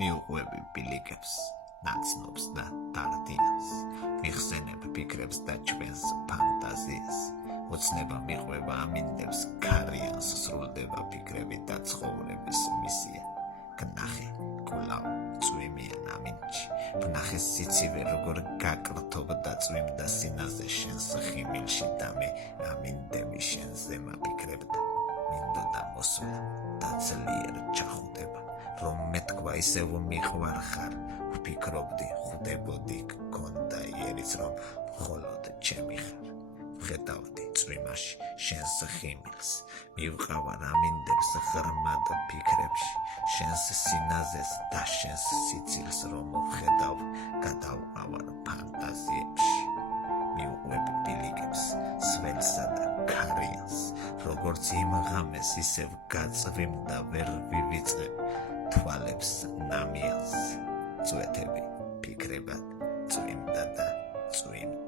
მიუყვები ბილიკებს, ნაცნობს და დარდიანს, მიხსენებ ფიქრებს და ჩვენს ფანტაზიას, ოცნება მიყვება ამინდებს ქარიანს, სრულდება ფიქრები და ცხოვრების მისია. გნახე კვლავ წვიმიან ამინდში, ვნახე სიცივე როგორ გაკრთობდა წვიმდა სინაზე შენს ხიმილში და მე ამინდები შენზე მაფიქრებდა. მინდოდა მოსვლა და ძლიერ ჩახუდება, რომ მეთქვა ისევ მიყვარ ხარ, ვფიქრობდი ხვდებოდი გქონდა იერიც რომ მხოლოდ ჩემი ხარ. ვხედავდი წვიმაში შენს ხიმილს, მივყავარ ამინდებს ღრმად ფიქრებში, შენს სინაზეს და შენს სიცილს რომ ვხედავ, გადავყავარ ფანტაზიებში. მიუყვებ ბილიკებს, სველსა და ქარიანს, როგორც იმ ღამეს ისევ გაწვიმდა ვერ ვივიწყებ თვალებს ნამიანს. წვეთები ფიქრებად წვიმდა და წვიმდა.